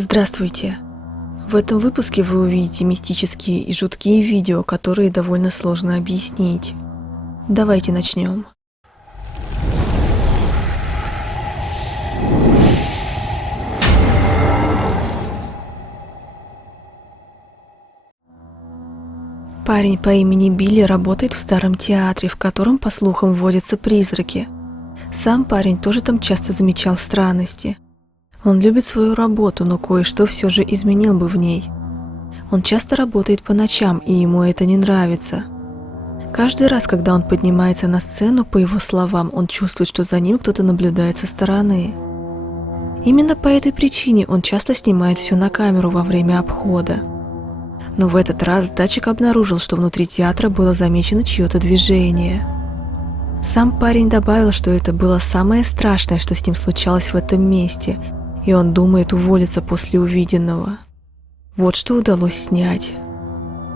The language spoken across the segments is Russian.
Здравствуйте! В этом выпуске вы увидите мистические и жуткие видео, которые довольно сложно объяснить. Давайте начнем. Парень по имени Билли работает в старом театре, в котором, по слухам, водятся призраки. Сам парень тоже там часто замечал странности. Он любит свою работу, но кое-что все же изменил бы в ней. Он часто работает по ночам, и ему это не нравится. Каждый раз, когда он поднимается на сцену, по его словам, он чувствует, что за ним кто-то наблюдает со стороны. Именно по этой причине он часто снимает все на камеру во время обхода. Но в этот раз датчик обнаружил, что внутри театра было замечено чье-то движение. Сам парень добавил, что это было самое страшное, что с ним случалось в этом месте, и он думает уволиться после увиденного. Вот что удалось снять.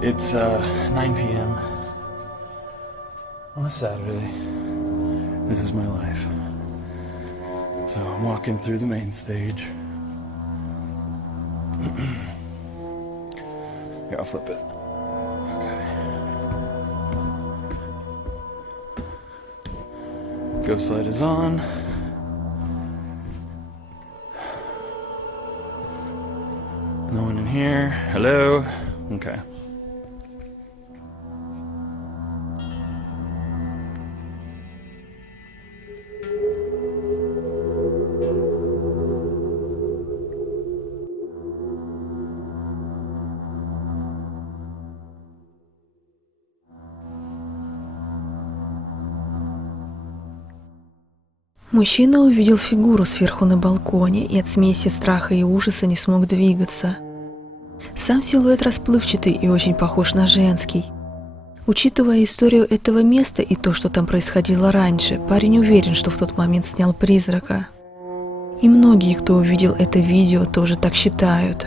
It's 9 p.m. on a Saturday. This is my life. So I'm walking through the main stage. Here, I'll flip it. Okay. Ghost light is on. No one in here. Hello? Okay. Мужчина увидел фигуру сверху на балконе и от смеси страха и ужаса не смог двигаться. Сам силуэт расплывчатый и очень похож на женский. Учитывая историю этого места и то, что там происходило раньше, парень уверен, что в тот момент снял призрака. И многие, кто увидел это видео, тоже так считают.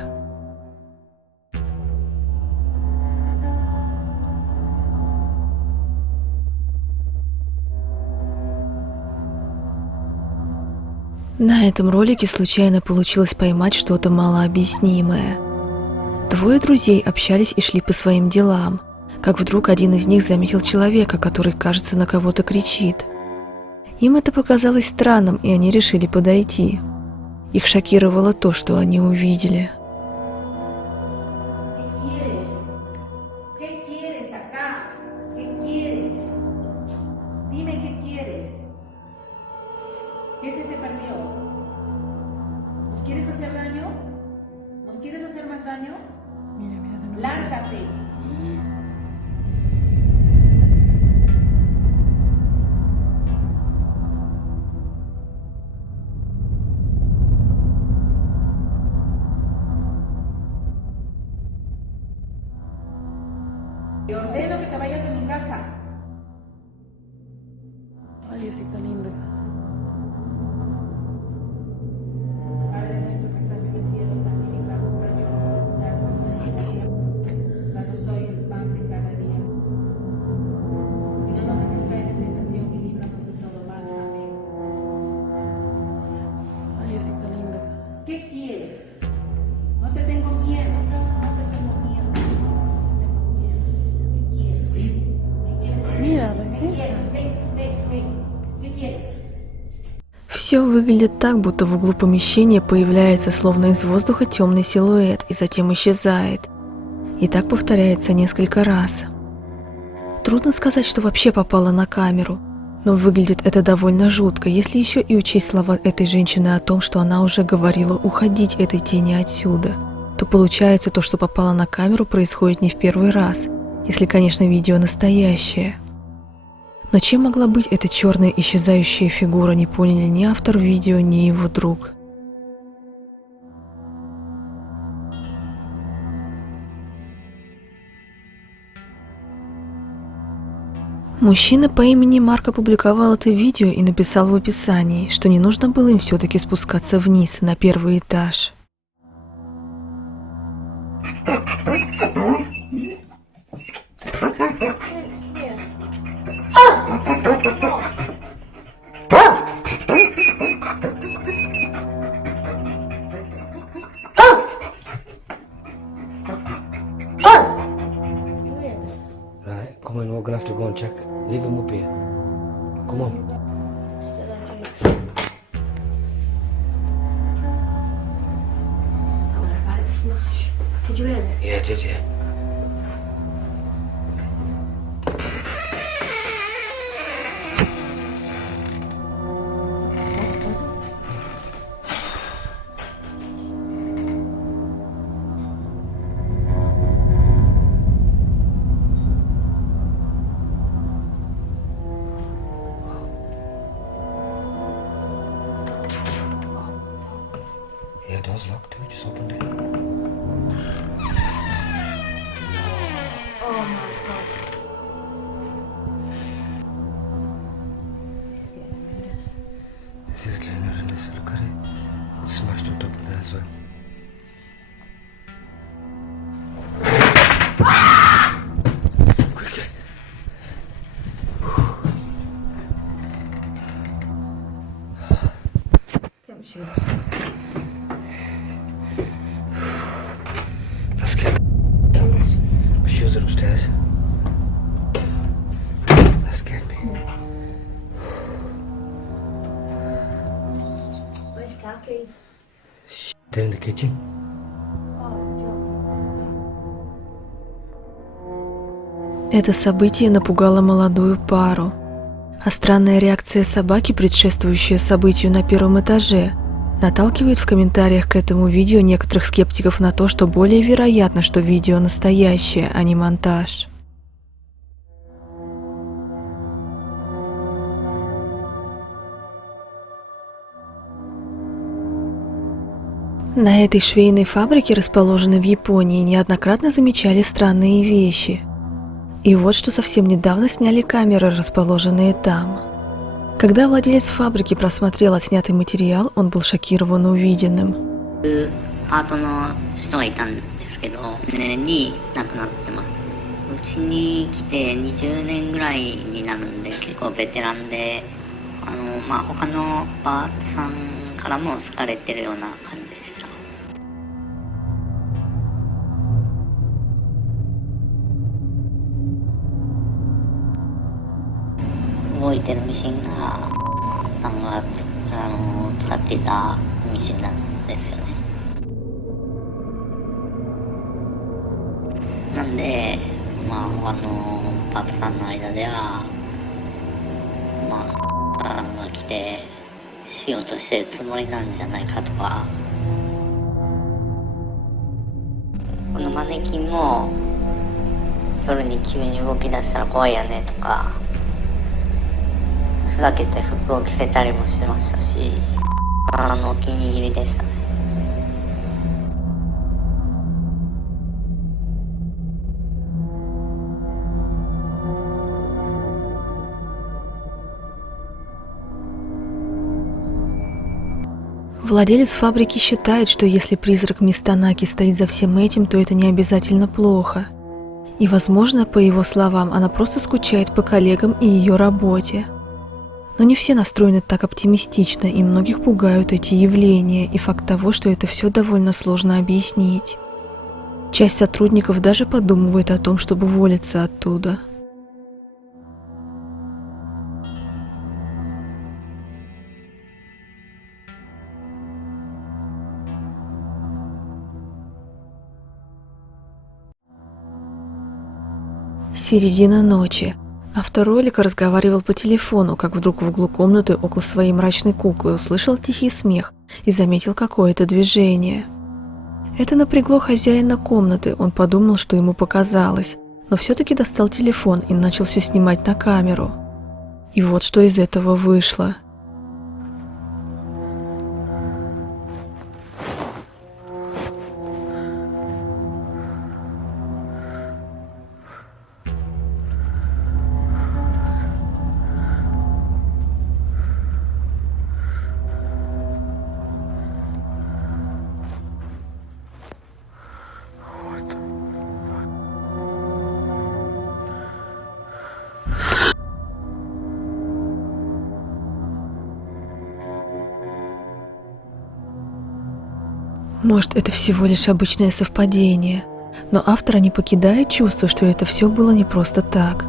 На этом ролике случайно получилось поймать что-то малообъяснимое. Двое друзей общались и шли по своим делам, как вдруг один из них заметил человека, который, кажется, на кого-то кричит. Им это показалось странным, и они решили подойти. Их шокировало то, что они увидели. Lárgate. Te ordeno que te vayas de mi casa. Ay, Diosito lindo. Padre nuestro que estás en el cielo, santificado sea tu nombre. Danos hoy el pan de cada día. Y no nos dejes caer en tentación y líbranos de todo mal. Amén. Ay, Diosito lindo. ¿Qué quieres? No te tengo miedo. No te tengo miedo. No te tengo miedo. ¿Qué quieres? ¿Qué quieres? Mira, ¿Qué regresa. quieres? Ven, ven, ven. ¿Qué quieres? Все выглядит так, будто в углу помещения появляется словно из воздуха темный силуэт и затем исчезает. И так повторяется несколько раз. Трудно сказать, что вообще попало на камеру, но выглядит это довольно жутко, если еще и учесть слова этой женщины о том, что она уже говорила уходить этой тени отсюда, то получается то, что попало на камеру, происходит не в первый раз, если, конечно, видео настоящее. Но чем могла быть эта черная исчезающая фигура, не поняли ни автор видео, ни его друг. Мужчина по имени Марк опубликовал это видео и написал в описании, что не нужно было им все-таки спускаться вниз, на первый этаж. Leave him up here. Come on. Smash. Did you hear it? Yeah, I did, yeah. Yeah, door's locked too. Just opened it. Oh my god. This is getting horrendous. Look at it. It's smashed on top of that as well. Quickly. Get my shoes. That scared my shoes are upstairs. That scared me. Where's your car keys? They're in the kitchen. Oh, joking. Это событие напугало молодую пару. А странная реакция собаки, предшествующая событию на первом этаже, наталкивает в комментариях к этому видео некоторых скептиков на то, что более вероятно, что видео настоящее, а не монтаж. На этой швейной фабрике, расположенной в Японии, неоднократно замечали странные вещи. И вот что совсем недавно сняли камеры, расположенные там. Когда владелец фабрики просмотрел отснятый материал, он был шокирован увиденным. パートの人がいたんですけど、年に亡くなってます。うちに来て20年ぐらいになるんで、結構ベテランで、他のパートさんからも好かれてるような感じでした。動いてるミシンがさんが使っていたミシンなんですよね。なんで他のパートさんの間ではさんが来てしようとしてるつもりなんじゃないかとか、このマネキンも夜に急に動き出したら怖いよねとか、ふざけて服を着せたりもしてましたし、お気に入りでしたね。Владелец фабрики считает, что если призрак мисс Танаки стоит за всем этим, то это не обязательно плохо. И, возможно, по его словам, она просто скучает по коллегам и ее работе. Но не все настроены так оптимистично, и многих пугают эти явления и факт того, что это все довольно сложно объяснить. Часть сотрудников даже подумывает о том, чтобы уволиться оттуда. Середина ночи. Автор ролика разговаривал по телефону, как вдруг в углу комнаты около своей мрачной куклы услышал тихий смех и заметил какое-то движение. Это напрягло хозяина комнаты, он подумал, что ему показалось, но все-таки достал телефон и начал все снимать на камеру. И вот что из этого вышло. Может, это всего лишь обычное совпадение, но автора не покидает чувство, что это все было не просто так.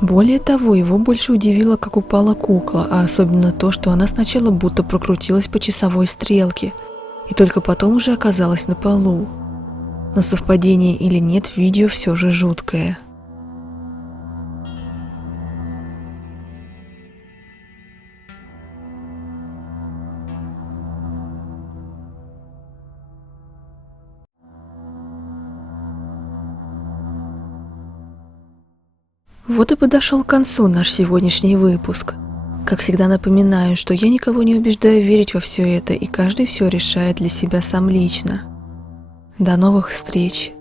Более того, его больше удивило, как упала кукла, а особенно то, что она сначала будто прокрутилась по часовой стрелке, и только потом уже оказалась на полу. Но совпадение или нет, видео все же жуткое. Вот и подошел к концу наш сегодняшний выпуск. Как всегда напоминаю, что я никого не убеждаю верить во все это, и каждый все решает для себя сам лично. До новых встреч!